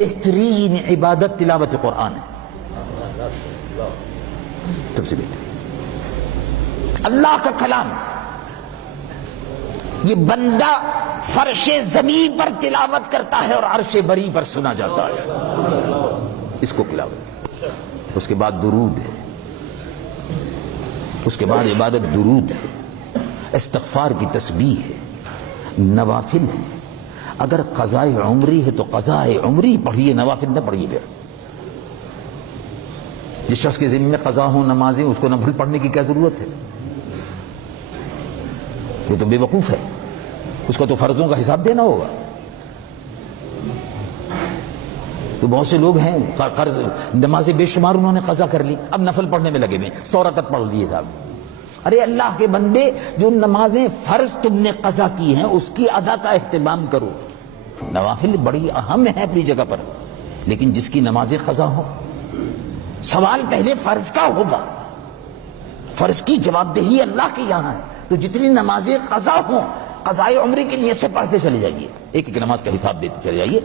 بہترین عبادت تلاوت قرآن ہے، سب سے بہتر اللہ کا کلام۔ یہ بندہ فرش زمین پر تلاوت کرتا ہے اور عرش بری پر سنا جاتا ہے، اس کو تلاوت۔ اس کے بعد درود ہے، اس کے بعد عبادت درود ہے، استغفار کی تسبیح ہے، نوافل ہے۔ اگر قضاء عمری ہے تو قضاء عمری پڑھیے، نوافل نہ پڑھیے۔ پھر جس شخص کے ذمہ میں قضا ہو نمازیں، اس کو نفل پڑھنے کی کیا ضرورت ہے؟ وہ تو بے وقوف ہے، اس کو تو فرضوں کا حساب دینا ہوگا۔ تو بہت سے لوگ ہیں قرض نمازیں بے شمار انہوں نے قضا کر لی، اب نفل پڑھنے میں لگے ہوئے، 100 رکعت پڑھ لیے صاحب۔ ارے اللہ کے بندے، جو نمازیں فرض تم نے قضا کی ہیں اس کی ادا کا اہتمام کرو۔ نوافل بڑی اہم ہے اپنی جگہ پر، لیکن جس کی نمازیں قضا ہو، سوال پہلے فرض کا ہوگا۔ فرض کی جواب دہی اللہ کے یہاں ہے، تو جتنی نمازیں قضا ہوں قضاء عمری کی نیت سے پڑھتے چلے جائیے، ایک ایک نماز کا حساب دیتے چلے جائیے۔